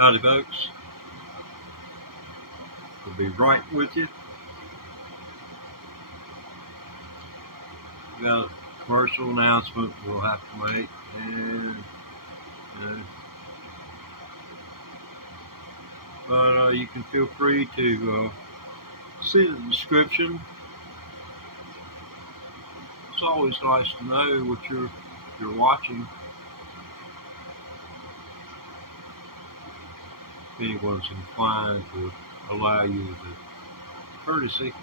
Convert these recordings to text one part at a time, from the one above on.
Howdy folks, we'll be right with you. We got a commercial announcement we'll have to make, and but you can feel free to see the description. It's always nice to know what you're watching. If anyone's inclined to allow you the courtesy.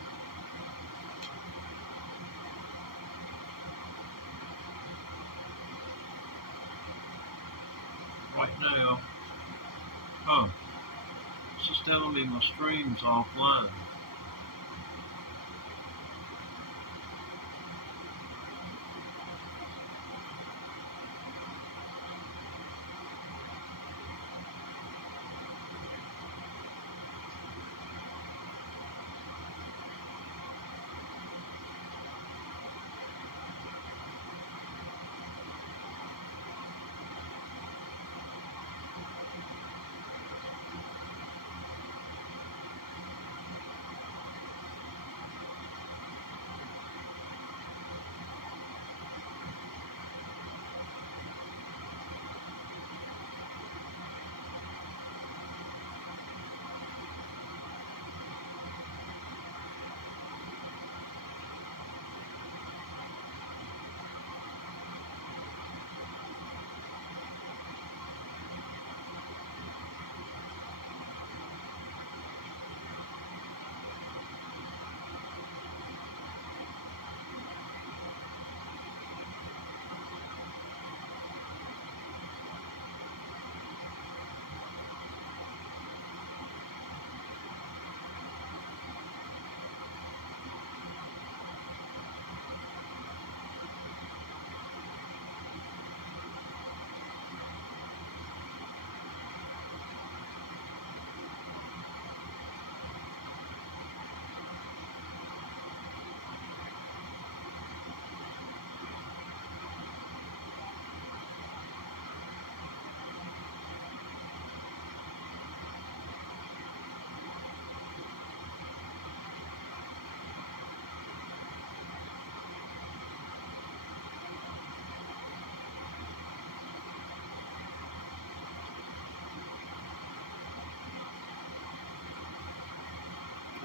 Right now, it's just telling me my stream's offline.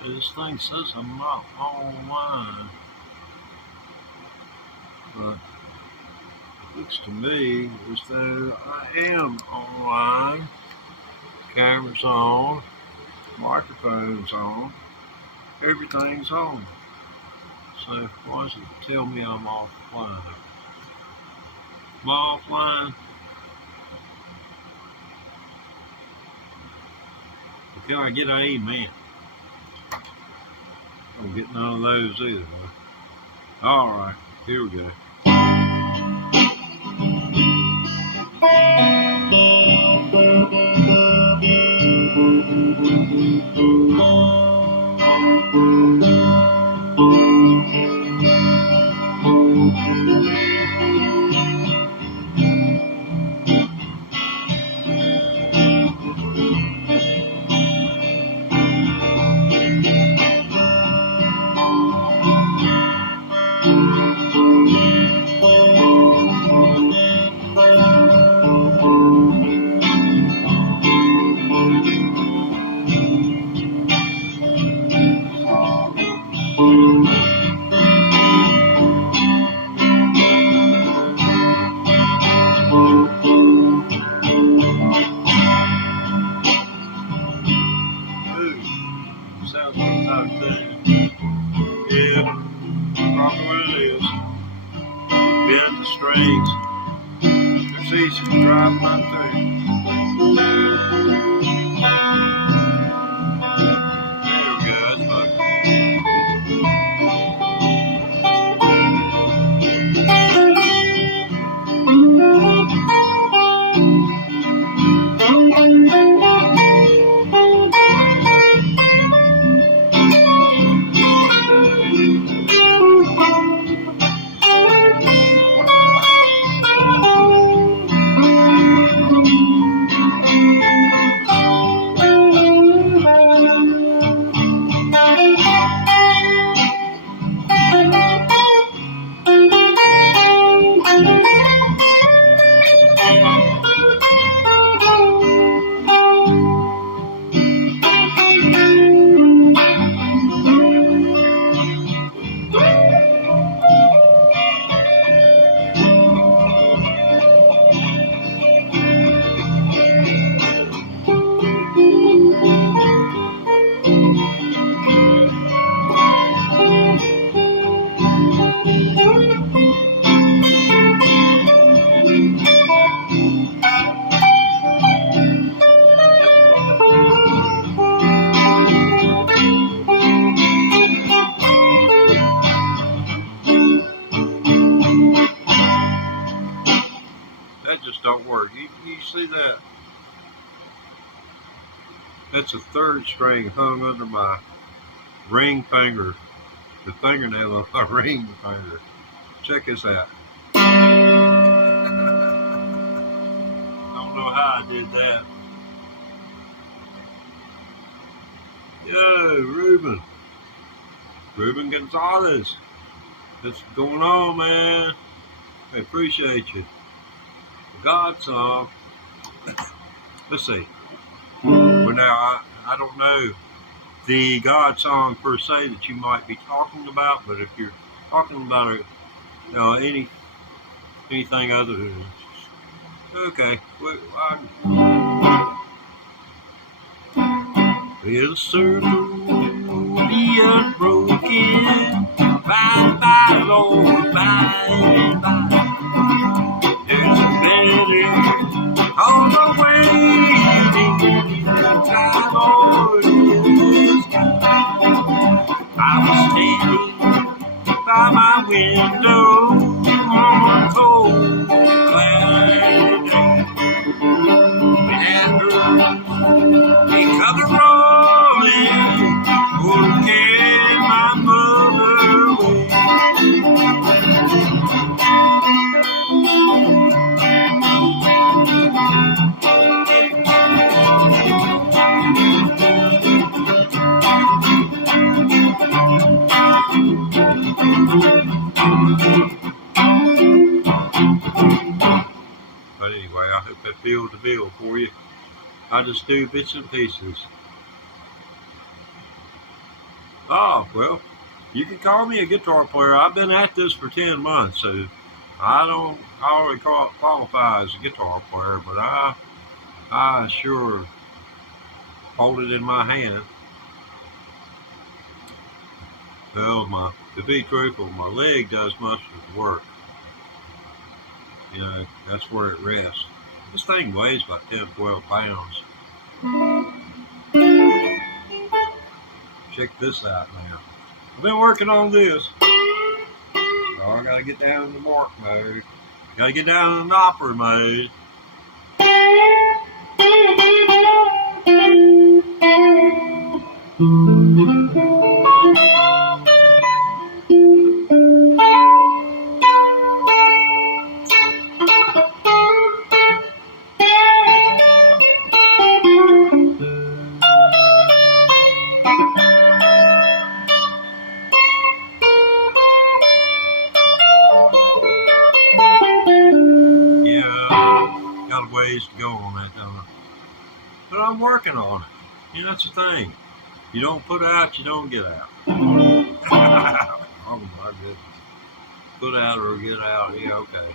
This thing says I'm not online, but it looks to me as though I am online. Camera's on, microphone's on, everything's on. So why does it tell me I'm offline? Am I offline? Can I get an amen? I don't get none of those either. Alright, here we go. Sounds like type thing. Yeah, probably what it is. Bend the strings. It's easy to drive my thing. There we go, that's better. see that? That's a third string hung under my ring finger, the fingernail of my ring finger. Check this out. I don't know how I did that. Yo, Ruben Gonzalez. What's going on, man? I appreciate you. God song. Let's see. But now I don't know the God song per se that you might be talking about, but if you're talking about it, anything other than okay. Well, circle the unbroken, bye, Lord, bye. There's a better on the way. Drive on this guy. I was standing by my window on a cold, cloudy day. And after he come rolling, gonna carry my mother away. But anyway, I hope that filled the bill for you. I just do bits and pieces. Oh, well, you can call me a guitar player. I've been at this for 10 months, so I already qualify as a guitar player, but I sure hold it in my hand. Well, to be truthful, my leg does most of the work. You know, that's where it rests. This thing weighs about 10, 12 pounds. Check this out now. I've been working on this. So I gotta get down in the mark mode. Gotta get down in the opera mode. Ways to go on that, don't I? But I'm working on it. You know, that's the thing. You don't put out, you don't get out. Oh my goodness. Put out or get out, yeah, okay.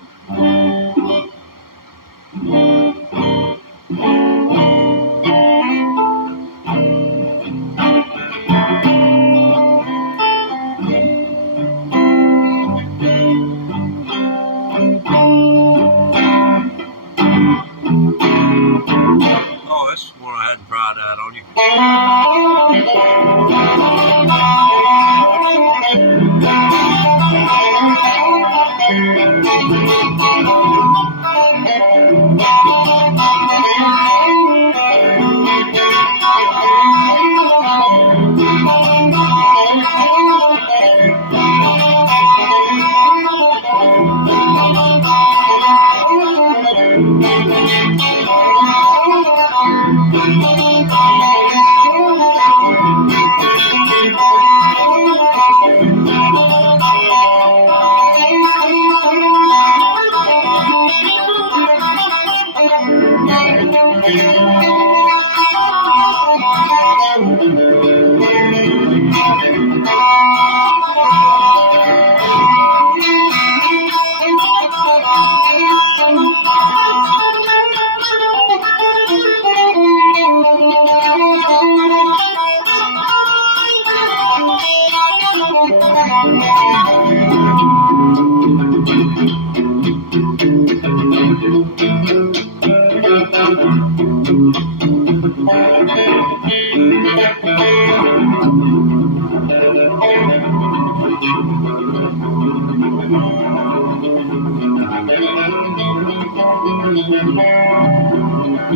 The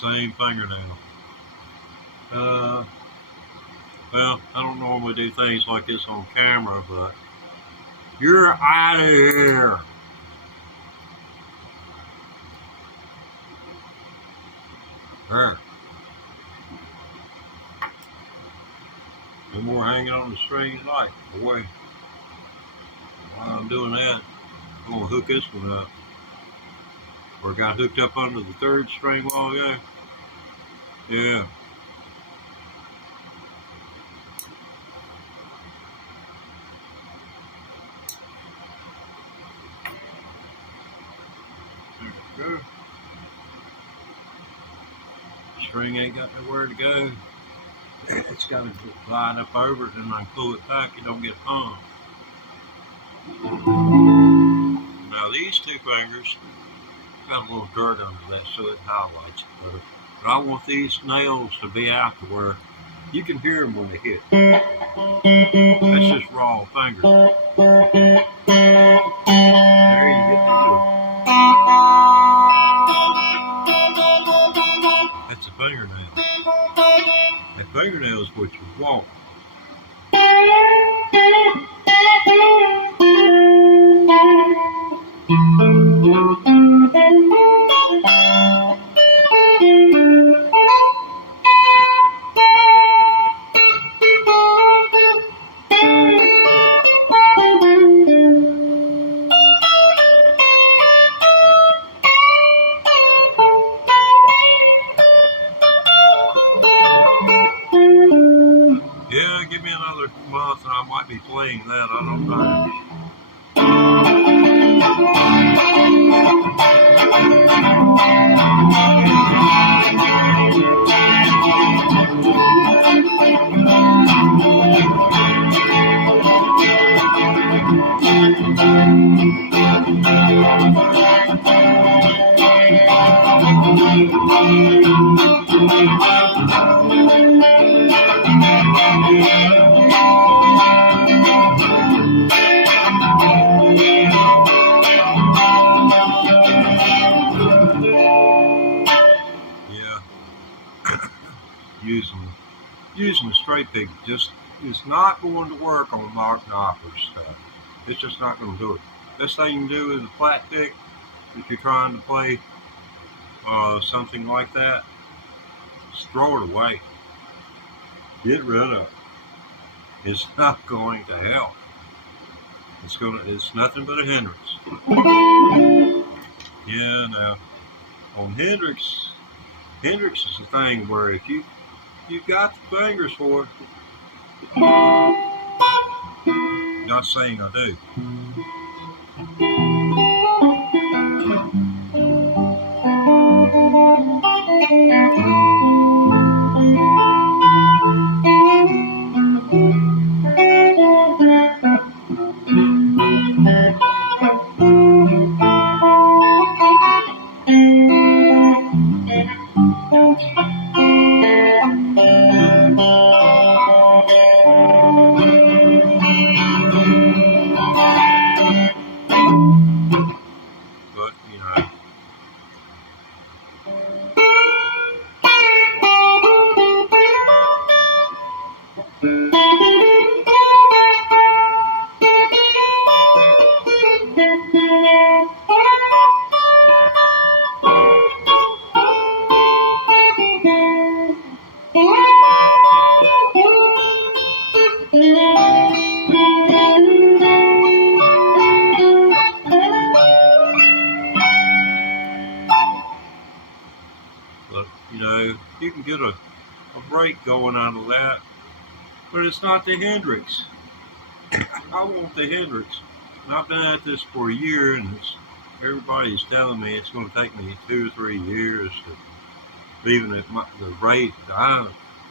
same fingernail. Well, I don't normally do things like this on camera, but you're out of here. There. No more hanging on the string like, boy. While I'm doing that, I'm gonna hook this one up. Or got hooked up under the third string a while ago. Yeah. There we go. String ain't got nowhere to go. It's got to glide up over it, and I pull it back, you don't get hung. Now these two fingers got a little dirt under that, so it highlights it better. But I want these nails to be out to where you can hear them when they hit. That's just raw fingers. There you get into it. That's a fingernail. That fingernail is what you want. Yeah, give me another month and I might be playing that, I don't know. Using a straight pick just is not going to work on Mark Knopfler's stuff. It's just not going to do it. Best thing you can do is a flat pick if you're trying to play something like that. Just throw it away. Get rid of it. It's not going to help. It's nothing but a Hendrix. Yeah, now on Hendrix is the thing where if you've got the fingers for it. Not saying I do. You can get a break going out of that, but it's not the Hendrix. I want the Hendrix. And I've been at this for a year, and everybody's telling me it's going to take me 2 or 3 years to even at the rate,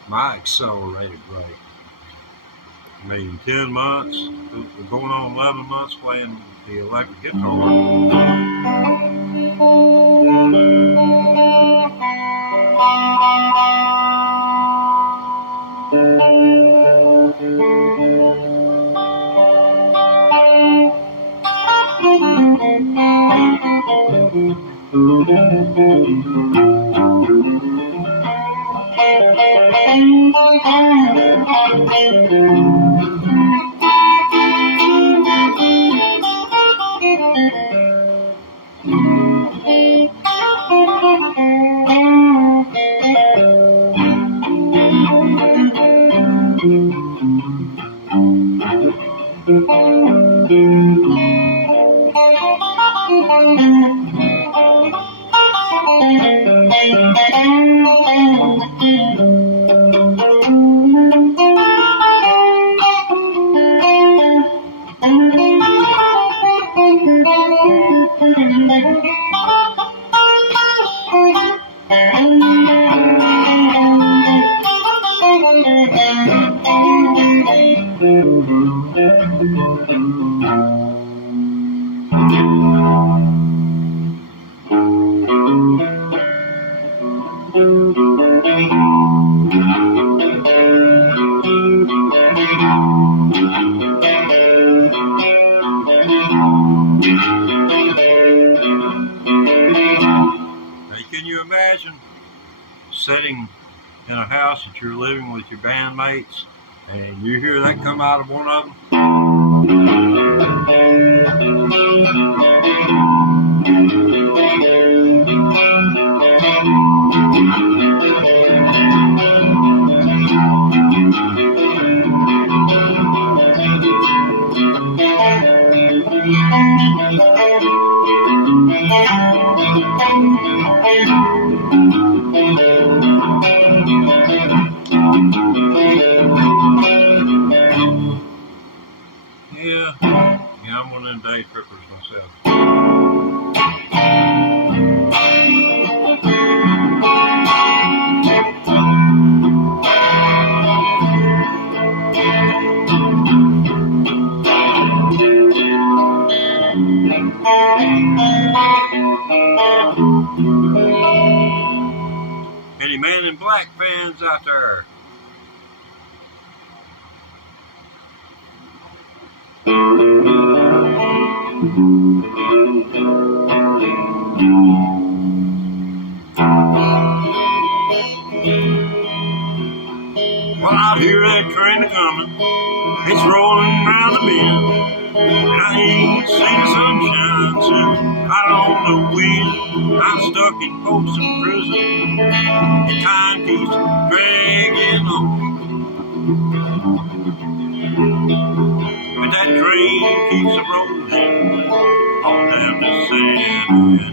my accelerated rate. I mean, 10 months, going on 11 months playing the electric guitar. Sitting in a house that you're living with your bandmates, and you hear that come out of one of them. Yeah, I'm one of them day trippers myself. Any Man in Black fans out there? Well, I hear that train a-comin', it's rolling round the bend. I ain't seen the sunshine since I don't know when. I'm stuck in Folsom Prison, and time keeps dragging on. But that train keeps a-rolling on down to San Antonio.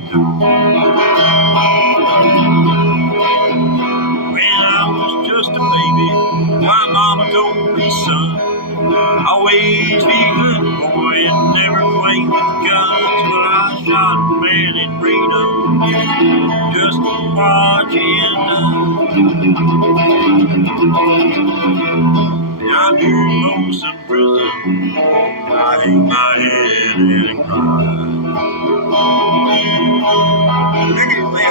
When I was just a baby, my mama told me, son, always be a good boy and never play with guns. But I shot a man in Reno just to watch him die. I'm here in Folsom Prison, I hang my head and cry. Look at me,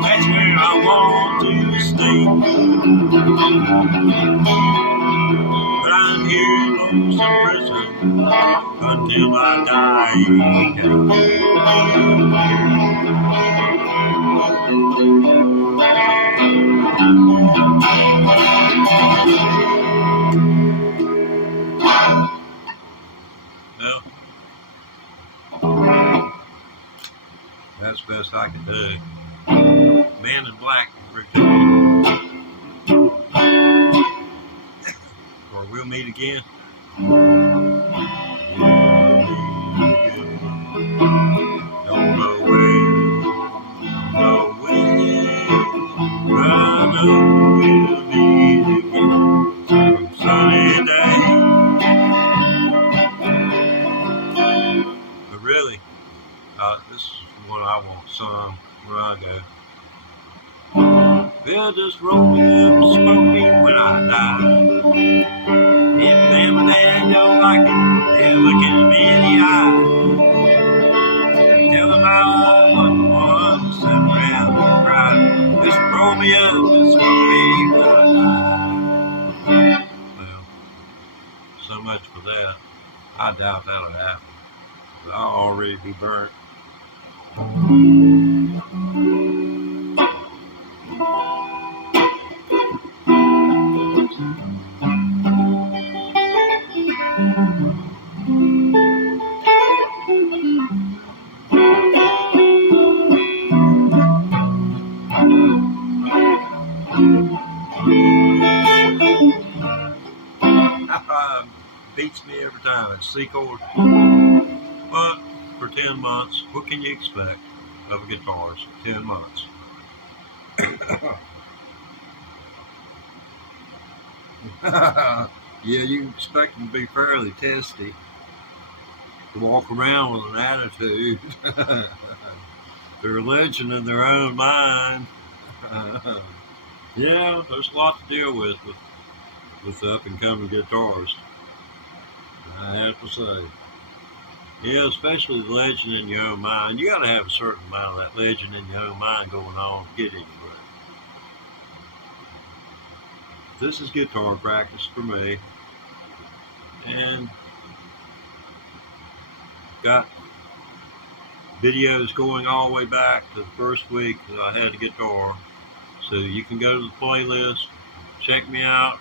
that's where I want to stay. But I'm here in Folsom Prison until I die. Well, that's the best I can do. Man in Black, or we'll meet again. Don't know where, but I know we'll meet again some sunny day. But really, this is what I want sung when I go. Well, just roll me up and smoke me when I die. If them and dad don't like it, they'll look at me in the eye. Tell them I wasn't one to sit around and cry. Just roll me up and smoke me when I die. Well, so much for that. I doubt that'll happen. I'll already be burnt. Beats me every time. It's C chord. But for 10 months, what can you expect of a guitarist? 10 months. Yeah, you can expect them to be fairly testy, to walk around with an attitude. They're a legend in their own mind. Yeah, there's a lot to deal with up and coming guitarists, I have to say. Yeah, especially the legend in your own mind. You got to have a certain amount of that legend in your own mind going on to get anywhere. This is guitar practice for me, and got videos going all the way back to the first week that I had a guitar. So you can go to the playlist, check me out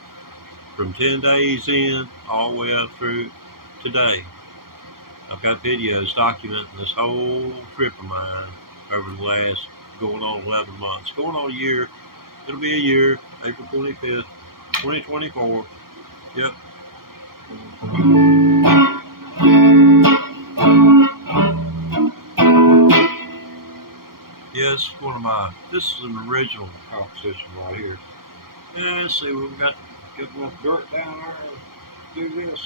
from 10 days in all the way up through today. I've got videos documenting this whole trip of mine over the last going on 11 months. Going on a year. It'll be a year, April 25th, 2024. Yep. Yes, one of my, this is an original composition right here. And let's see, we've got to get enough dirt down there and do this.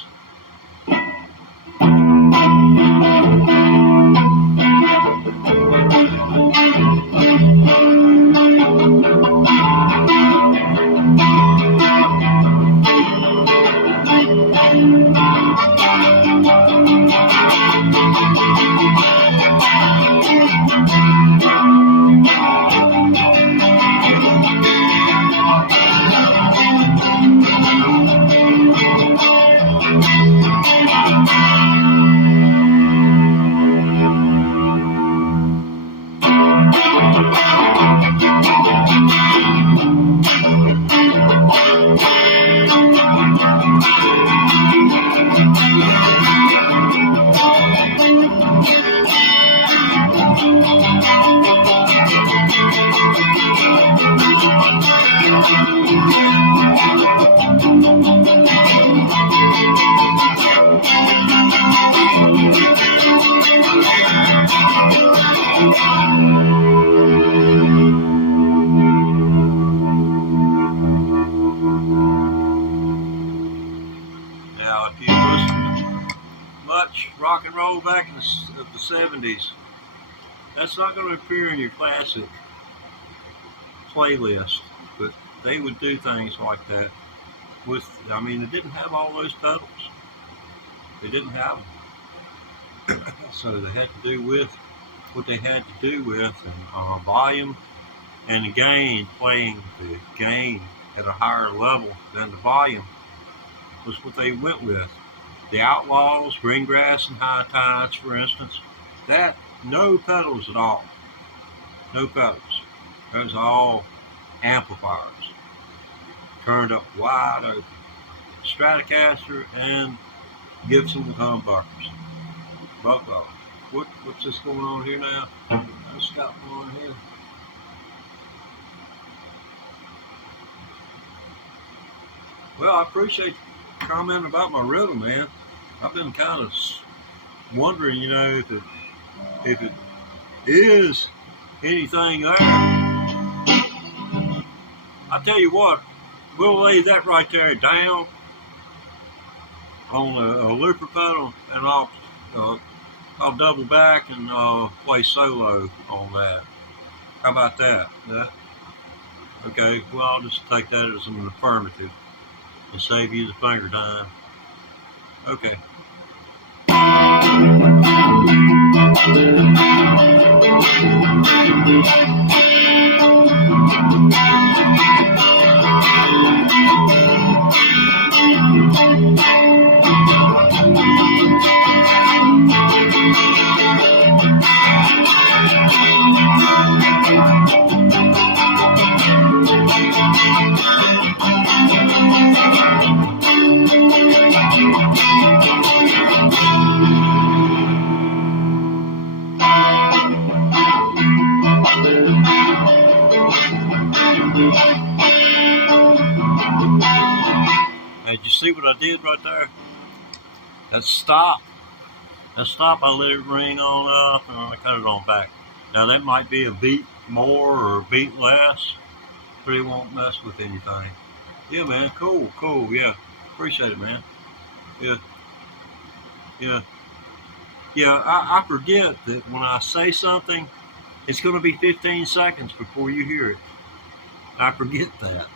Rock and roll back in the 70s. That's not going to appear in your classic playlist, but they would do things like that with, I mean, they didn't have all those pedals. They didn't have them. So they had to do with what they had to do with, and volume and the gain, playing the gain at a higher level than the volume was what they went with. The Outlaws, Greengrass and High Tides, for instance, that no pedals at all. No pedals. Those are all amplifiers. turned up wide open. Stratocaster and Gibson humbuckers. Both of them. What's this going on here now? I just got one here. Well, I appreciate the comment about my rhythm, man. I've been kind of wondering, you know, if it is anything there. I tell you what, we'll lay that right there down on a looper pedal, and I'll double back and play solo on that. How about that? Okay, well, I'll just take that as an affirmative and save you the finger dime. Okay. Did you see what I did right there? That stop, I let it ring on up and I cut it on back. Now that might be a beat more or a beat less, but it won't mess with anything. Yeah, man, cool, yeah. Appreciate it, man. Yeah, I forget that when I say something, it's going to be 15 seconds before you hear it. I forget that.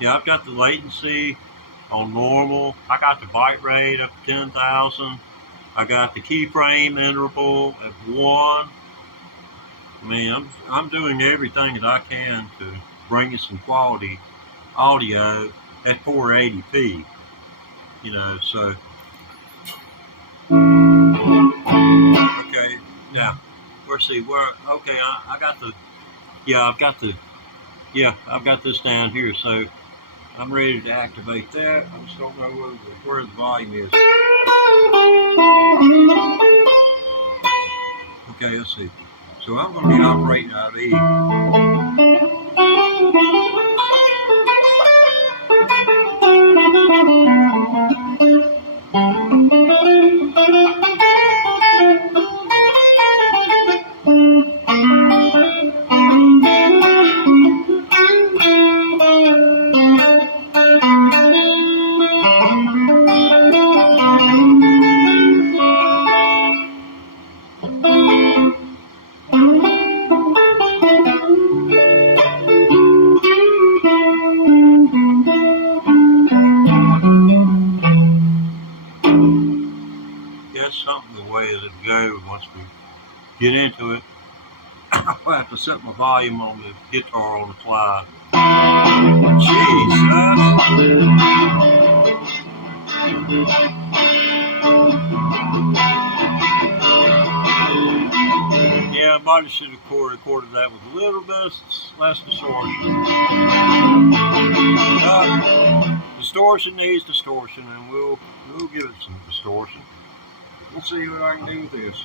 Yeah, I've got the latency on normal. I got the byte rate up to 10,000. I got the keyframe interval at 1. I mean, I'm doing everything that I can to bring you some quality audio at 480p. You know, so okay. Now, let's see where. Okay, I've got this down here. So I'm ready to activate that. I just don't know where the volume is. Okay, let's see. So I'm going to be operating out of E. Something the way it'll go once we get into it. I'll have to set my volume on the guitar on the fly. Yeah, I might have should have recorded that with a little bit less distortion. Distortion needs distortion, and we'll give it some distortion. Let's see what I can do with this.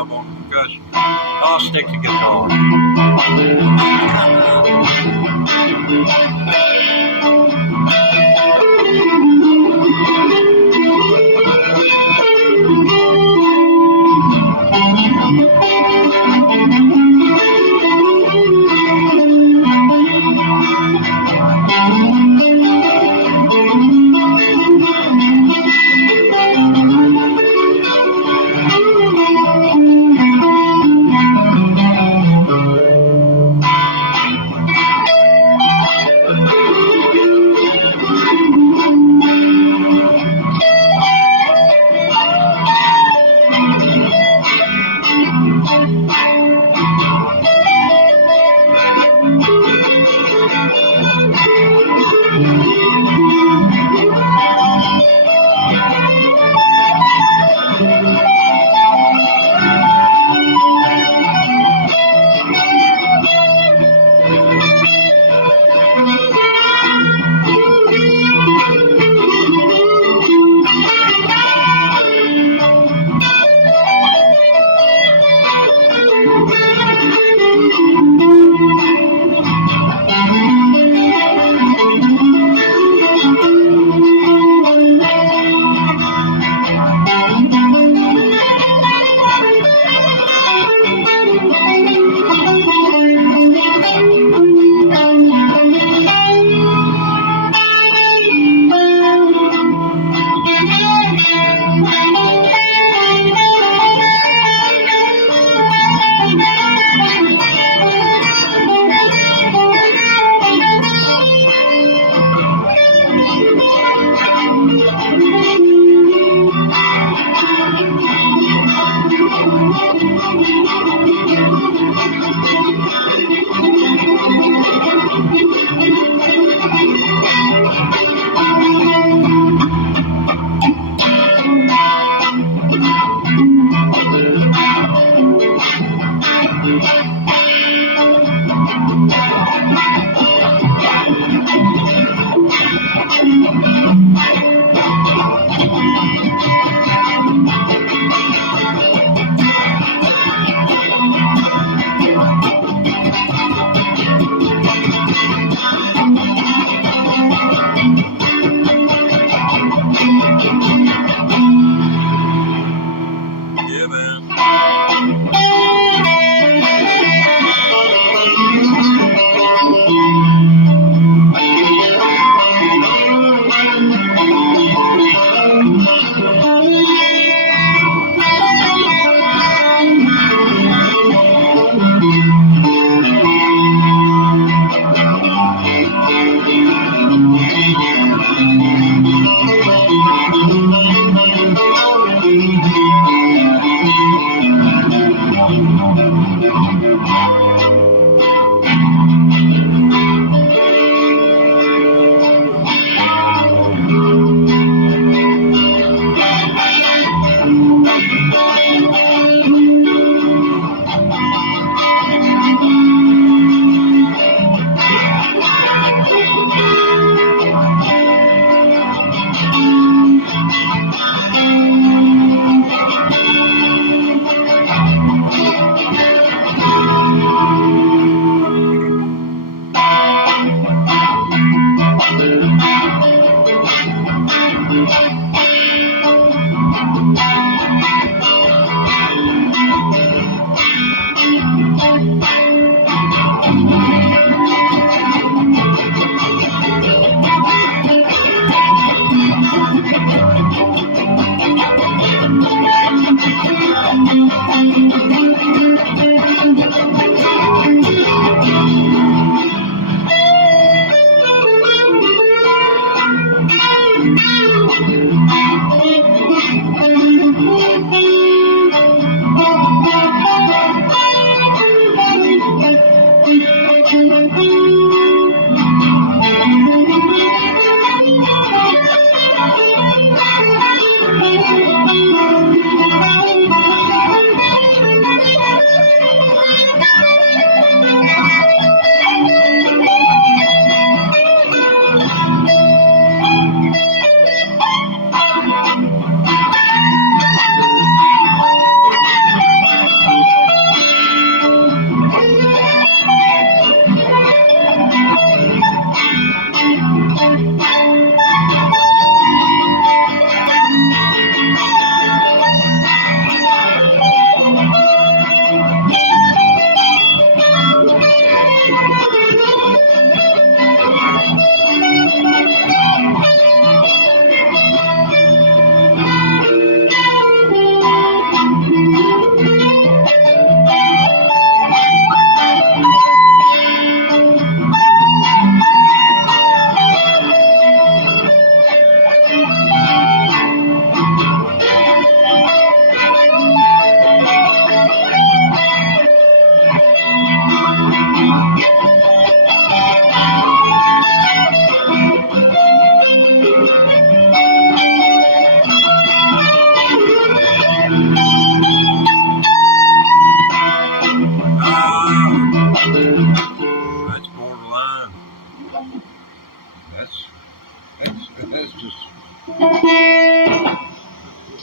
job on the percussion. I'll stick to guitar.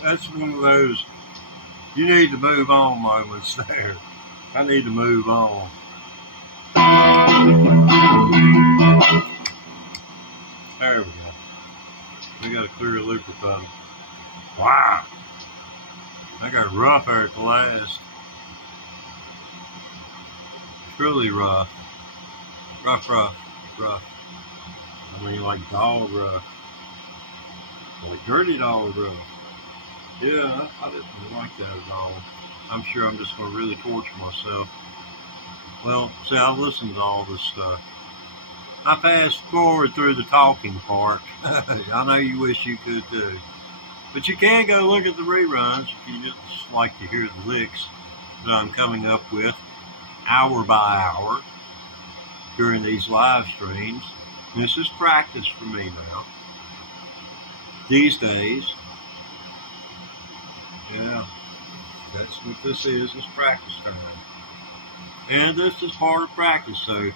that's one of those you need to move on moments there. I need to move on. There we go. We got a clear looper pedal. Wow. I got rough there at the last. It's really rough. Rough. I mean, like dog rough. Like dirty dog rough. Yeah, I didn't like that at all. I'm sure I'm just going to really torture myself. Well, see, I've listened to all this stuff. I fast forward through the talking part. I know you wish you could too. But you can go look at the reruns if you just like to hear the licks that I'm coming up with hour by hour during these live streams. This is practice for me now. These days. Yeah, that's what this is practice time. And this is part of practice, so if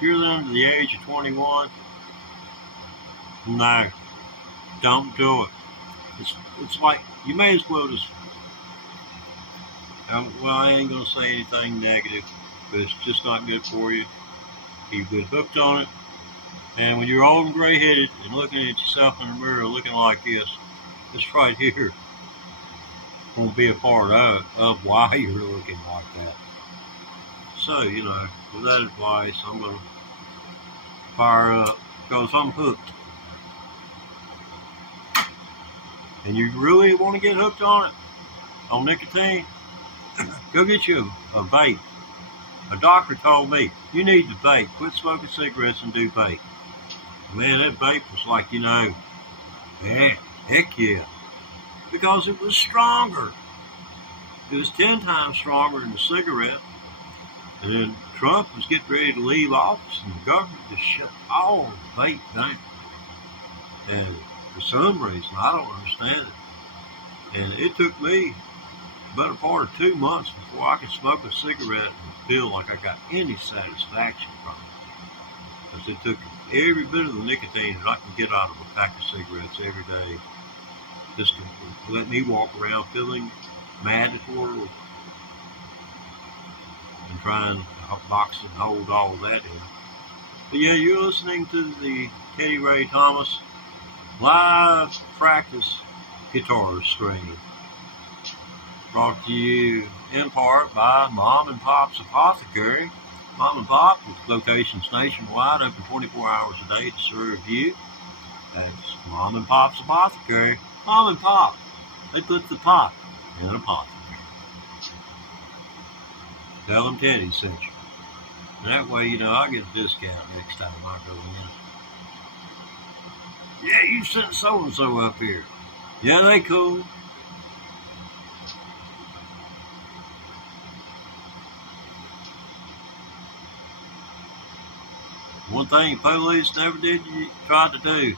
you're under the age of 21, no, don't do it. It's like, you may as well just, well, I ain't going to say anything negative, but it's just not good for you. You get hooked on it, and when you're old and gray-headed and looking at yourself in the mirror looking like this right here won't be a part of why you're looking like that. So, you know, with that advice, I'm going to fire up because I'm hooked. And you really want to get hooked on it, on nicotine, go get you a vape. A doctor told me, you need to vape. Quit smoking cigarettes and do vape. Man, that vape was like, you know, yeah, heck yeah. Because it was stronger. It was 10 times stronger than the cigarette. And then Trump was getting ready to leave office, and the government just shut all the vape down. And for some reason, I don't understand it. And it took me the better part of 2 months before I could smoke a cigarette and feel like I got any satisfaction from it. Because it took every bit of the nicotine that I can get out of a pack of cigarettes every day just to let me walk around feeling mad at the world and trying to box and hold all of that in. But yeah, you're listening to the Teddy Ray Thomas live practice guitar stream, brought to you in part by Mom and Pop's Apothecary. Mom and Pop, with locations nationwide, open 24 hours a day to serve you. That's Mom and Pop's Apothecary. Mom and Pop, they put the pot in an apothecary. Tell them Teddy sent you. And that way, you know, I get a discount next time I go in. Yeah, you sent so-and-so up here. Yeah, they cool. One thing police never tried to do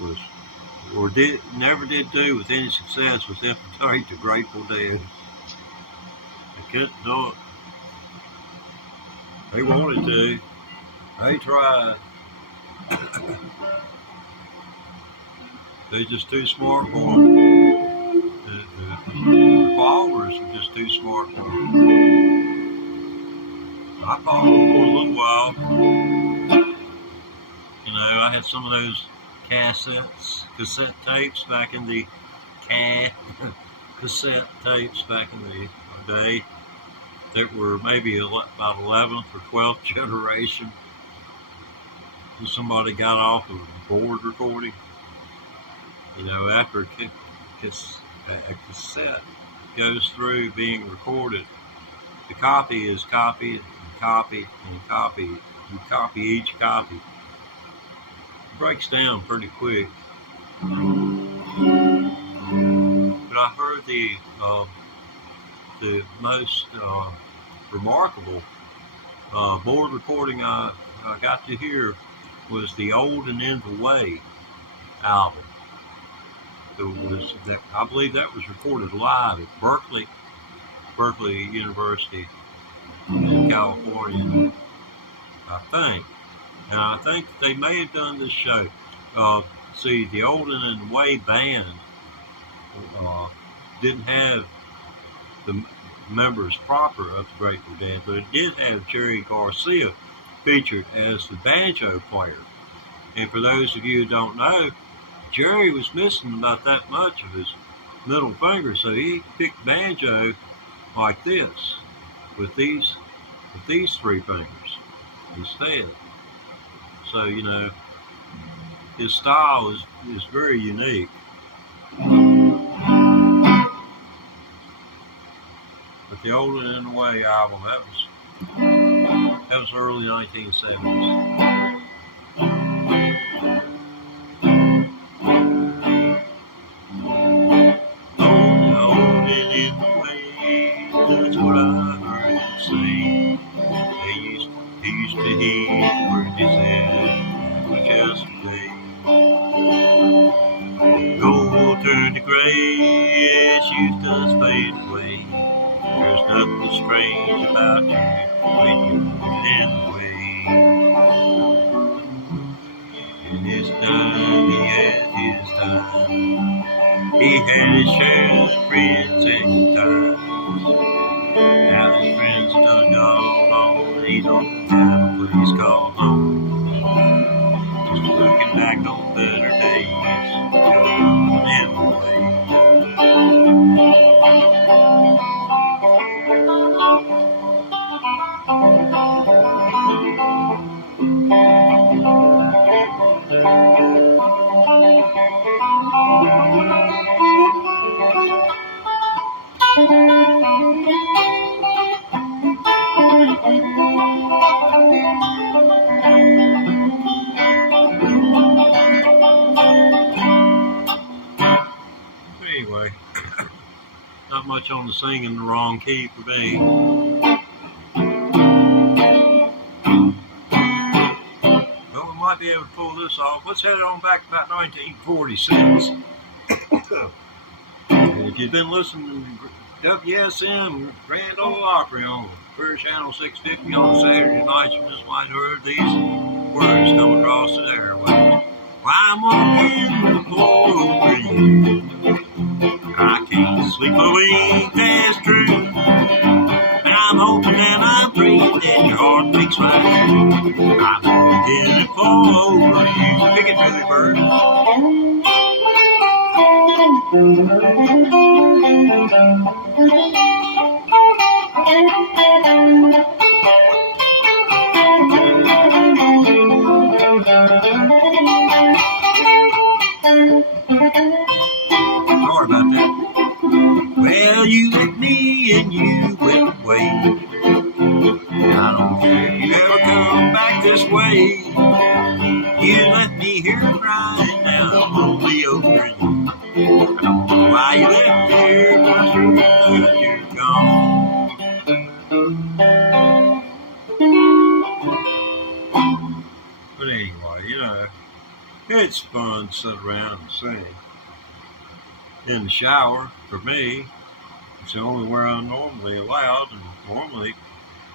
was, or never did do with any success, was infiltrate the Grateful Dead. They couldn't do it. They wanted to. They tried. They're just too smart for them. The followers are just too smart for them. I followed them for a little while. You know, I had some of those cassette tapes back in the cassette tapes back in the day that were maybe about 11th or 12th generation. And somebody got off of a board recording. You know, after a cassette goes through being recorded, the copy is copied and copied and copied. You copy each copy. It breaks down pretty quick. But I heard the most remarkable board recording I got to hear was the Old and In the Way album. I believe that was recorded live at Berkeley University in California, I think. And I think they may have done this show. See, the Old and In the Way band didn't have the members proper of the Grateful Dead, but it did have Jerry Garcia featured as the banjo player. And for those of you who don't know, Jerry was missing about that much of his middle finger, so he picked banjo like this with these three fingers instead. So, you know, his style is very unique. But the Older Than the Way album, that was early 1970s. That's what I heard him say. He used to hear where he said it was yesterday. Gold turned to gray as youth does fade away. There's nothing strange about you when you're in the way. In his time, he had his time. He had his share of friends and good times. Now his friends done gone on, he don't have a place called home. Just looking back on better days, going in the way. Anyway, not much on the singing the wrong key for me. Well, we might be able to pull this off. Let's head on back to about 1946. And if you've been listening to WSM Grand Ole Opry on First Channel 650 on Saturday nights, you just might have heard these words come across the airwaves. I'm walking the floor over you. I can't sleep a wink, that's true. And I'm hoping and I'm praying that your heart beats right. I'm walking the floor over you. Pick it, Billy Bird. Sorry about that. Well, you let me and you went away. I don't care if you ever come back this way. You left me here crying, now I'm only over you. I don't know why you left here, but I sure know that you're gone. But anyway, you know, it's fun to sit around and sing. In the shower, for me, it's the only where I'm normally allowed, and normally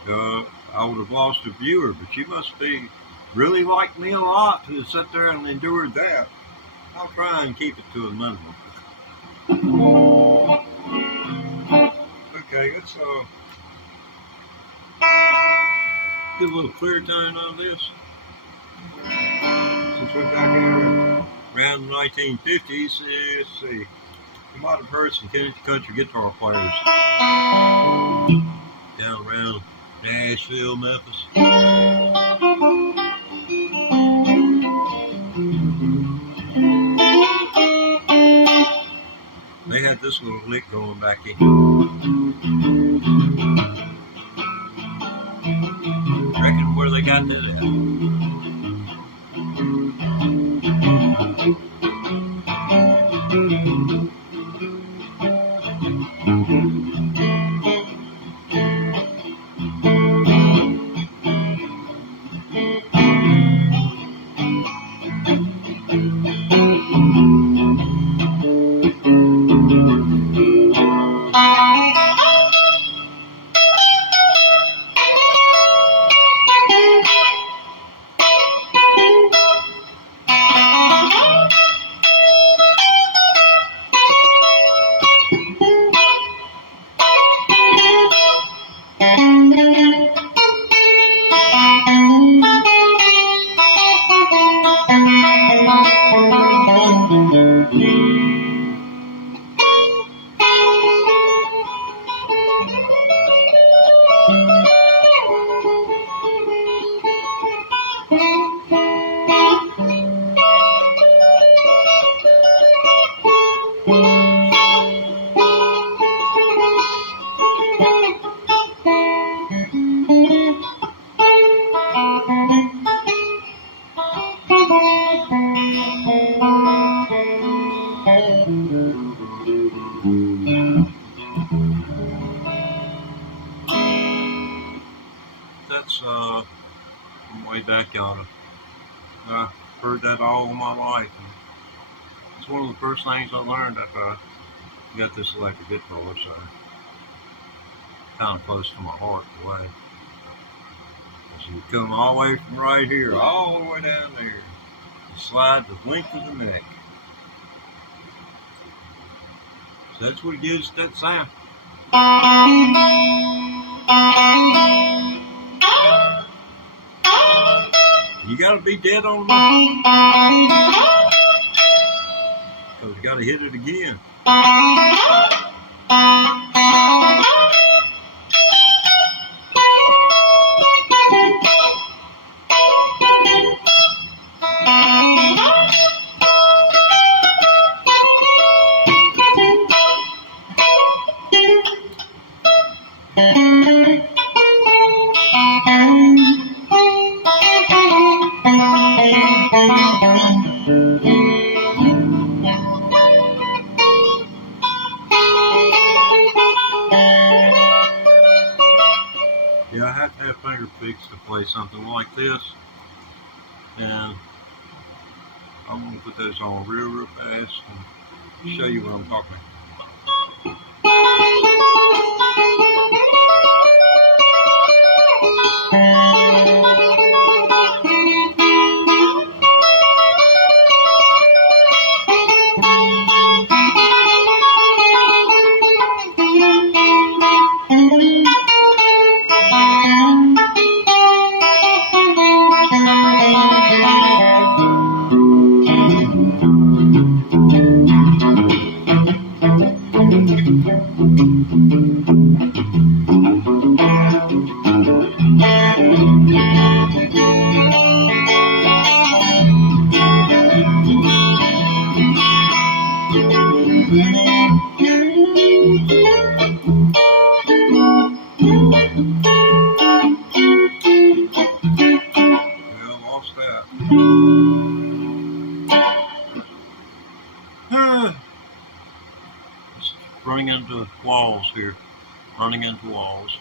I would have lost a viewer, but you must be really like me a lot to sit there and endure that. I'll try and keep it to a minimum. Okay, let's get a little clear tone on this. Since we're back here around the 1950s, let's see. You might have heard some country guitar players down around Nashville, Memphis. They had this little lick going back in. Reckon where they got that at? That's from way back yonder. I heard that all my life. And it's one of the first things I learned after I got this electric guitar, so kind of close to my heart in a way. So you come all the way from right here, all the way down there, and slide the length of the neck. So that's what gives that sound. You gotta be dead on the mark, because you gotta hit it again. Yeah, I have to have finger picks to play something like this, and I'm going to put those on real fast and show you what I'm talking about. Running into walls here. Running into walls.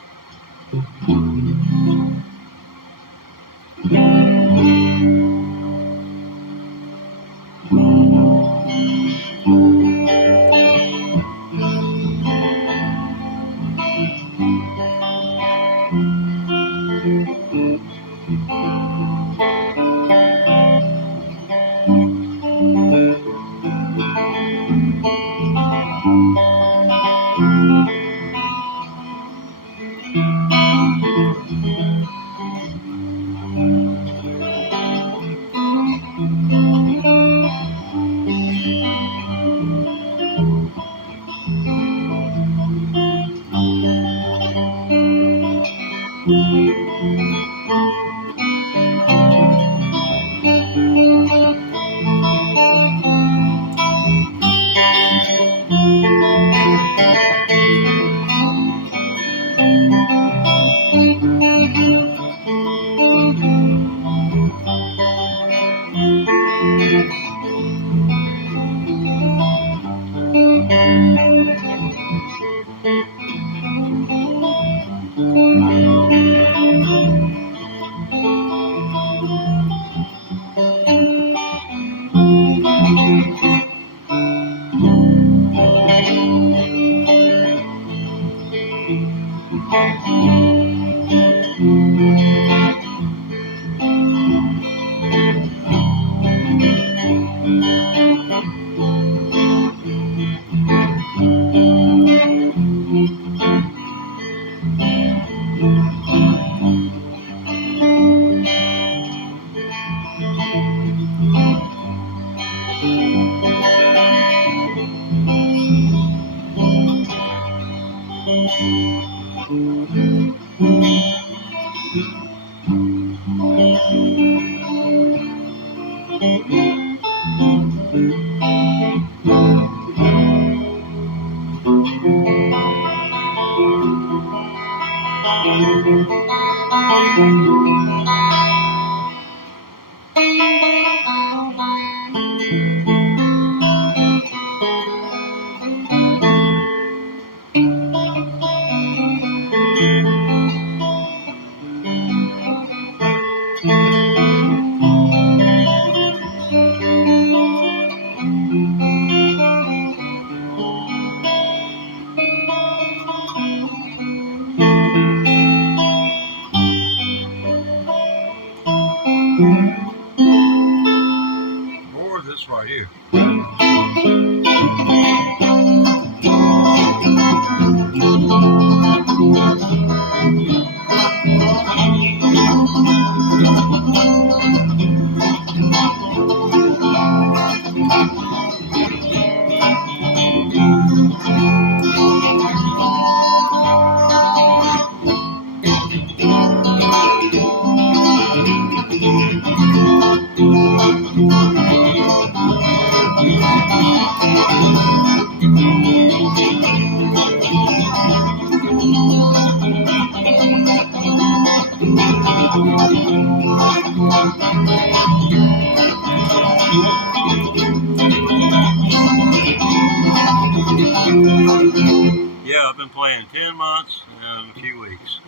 Yeah, I've been playing 10 months and a few weeks.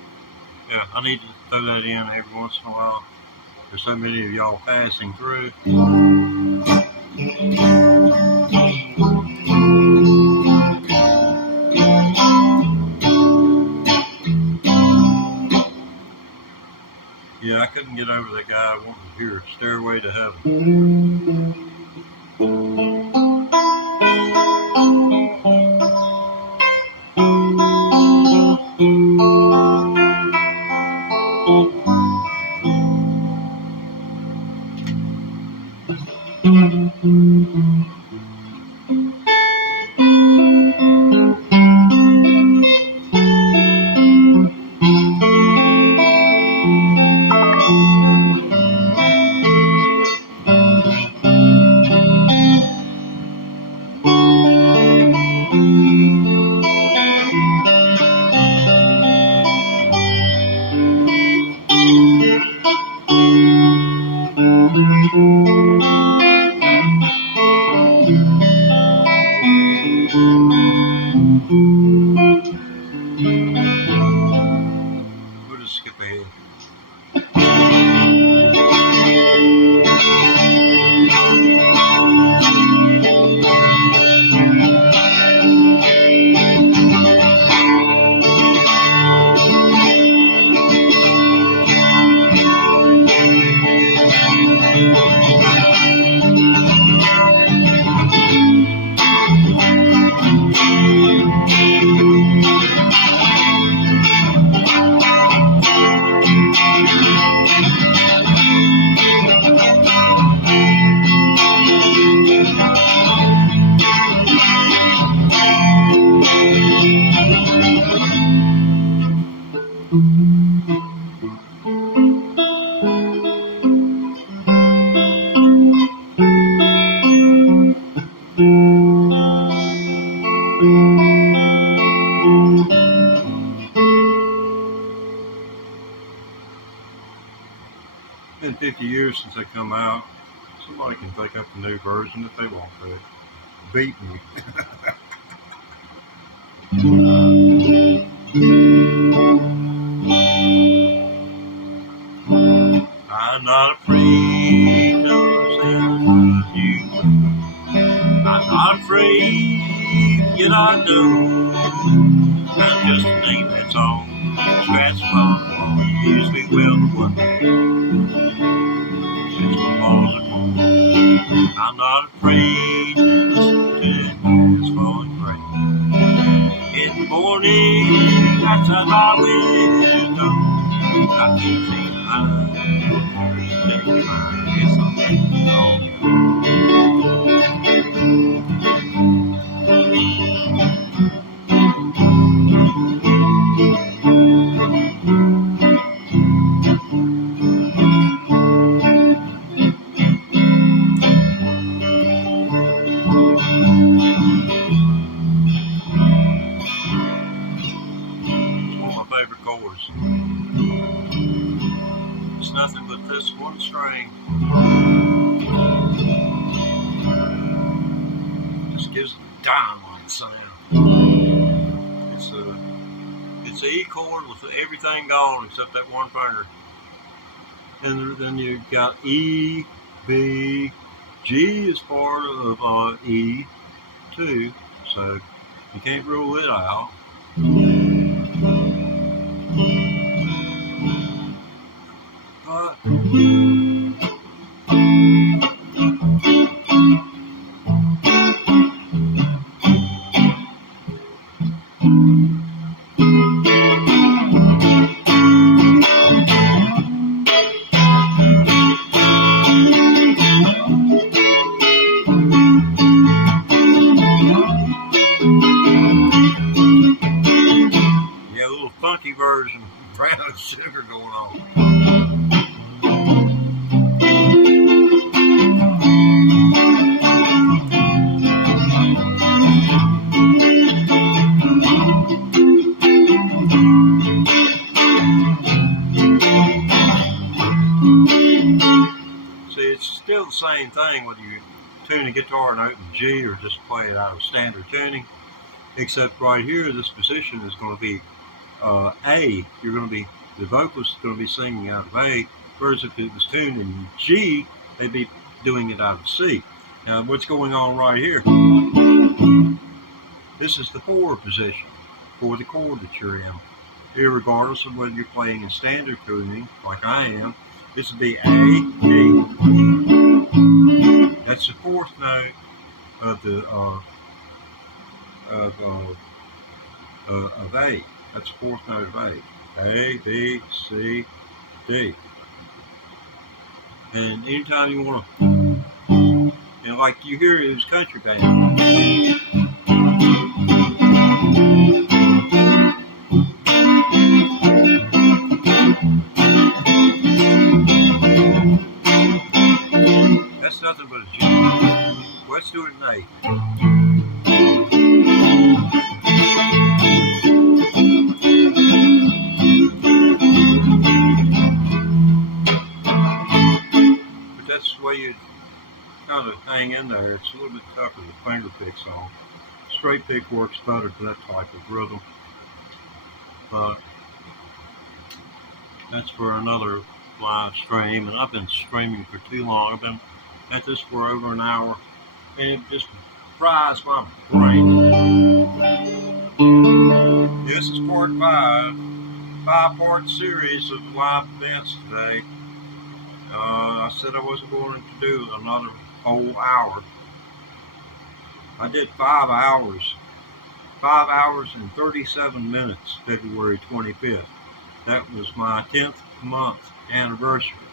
Yeah, I need to throw that in every once in a while. There's so many of y'all passing through. Yeah, I couldn't get over that guy wanting to hear Stairway to Heaven. We'll just skip ahead. Been 50 years since they come out. Somebody can take up a new version if they want to. Beat me. I'm not afraid of you. I'm not afraid, yet I know I'm just a name that's on scratch bone. Usually will one day. I'm not afraid to listen to this falling rain. In the morning, outside my window, I can see the eyes. Take your mind, yes, I'm thinking on you. Favorite chords. It's nothing but this one string. Just gives a dynamite sound. It's an E chord with everything gone except that one finger. And then you've got E, B, G is part of E too, so you can't rule it out. funky version of Brown Sugar going on. See, it's still the same thing whether you tune a guitar in open G or just play it out of standard tuning, except right here, this position is going to be A. You're going to be, the vocalist is going to be singing out of A, whereas if it was tuned in G, they'd be doing it out of C. Now, what's going on right here? This is the forward position for the chord that you're in. Irregardless of whether you're playing in standard tuning, like I am, this would be A, B. That's the fourth note of the of A. That's the fourth note of A. A, B, C, D. And anytime you want to, you know, like you hear it was country band. That's nothing but a G. Let's do it in A. But that's the way you kind of hang in there. It's a little bit tougher to finger pick song. Straight pick works better for that type of rhythm. But that's for another live stream, and I've been streaming for too long. I've been at this for over an hour, and it just fries my brain. This is part 5, 5-part series of live events today. I said I wasn't going to do another whole hour. I did 5 hours. 5 hours and 37 minutes, February 25th. That was my 10th month anniversary.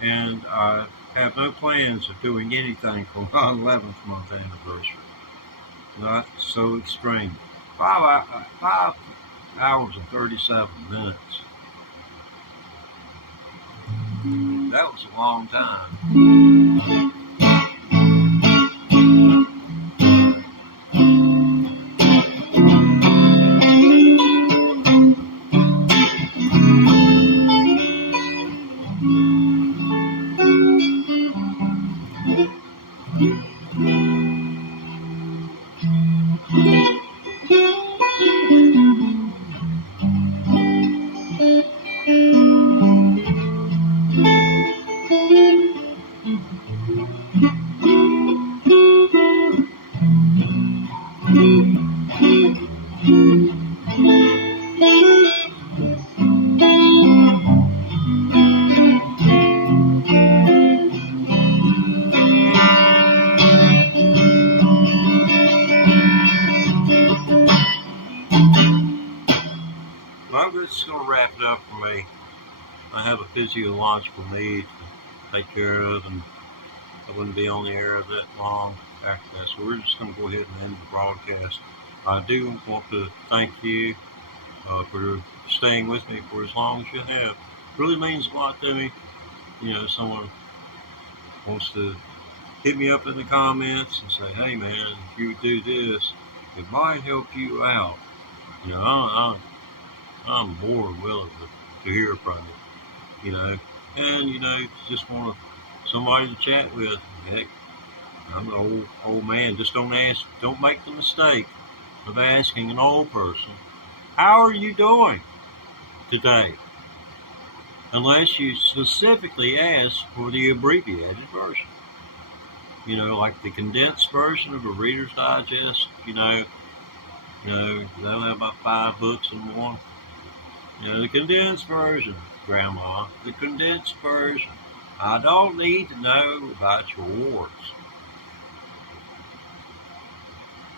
And I have no plans of doing anything for my 11th month anniversary. Not so extreme. 5 hours and 37 minutes. That was a long time. Well, this is going to wrap it up for me. I have a physiological need to take care of, and I wouldn't be on the air that long after that. So we're just going to go ahead and end the broadcast. I do want to thank you for staying with me for as long as you have. It really means a lot to me. You know, someone wants to hit me up in the comments and say, hey man, if you do this, it might help you out. You know, I'm more than willing to hear from you. You know, and you know, just want somebody to chat with. Heck, I'm an old man. Just don't make the mistake of asking an old person, how are you doing today? Unless you specifically ask for the abbreviated version. You know, like the condensed version of a Reader's Digest, you know, they'll have about 5 books in one. You know, the condensed version, Grandma, the condensed version. I don't need to know about your warts.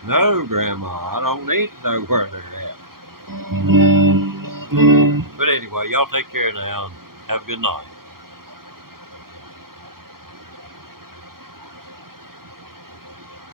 No, Grandma, I don't need to know where they're at. But anyway, y'all take care now and have a good night.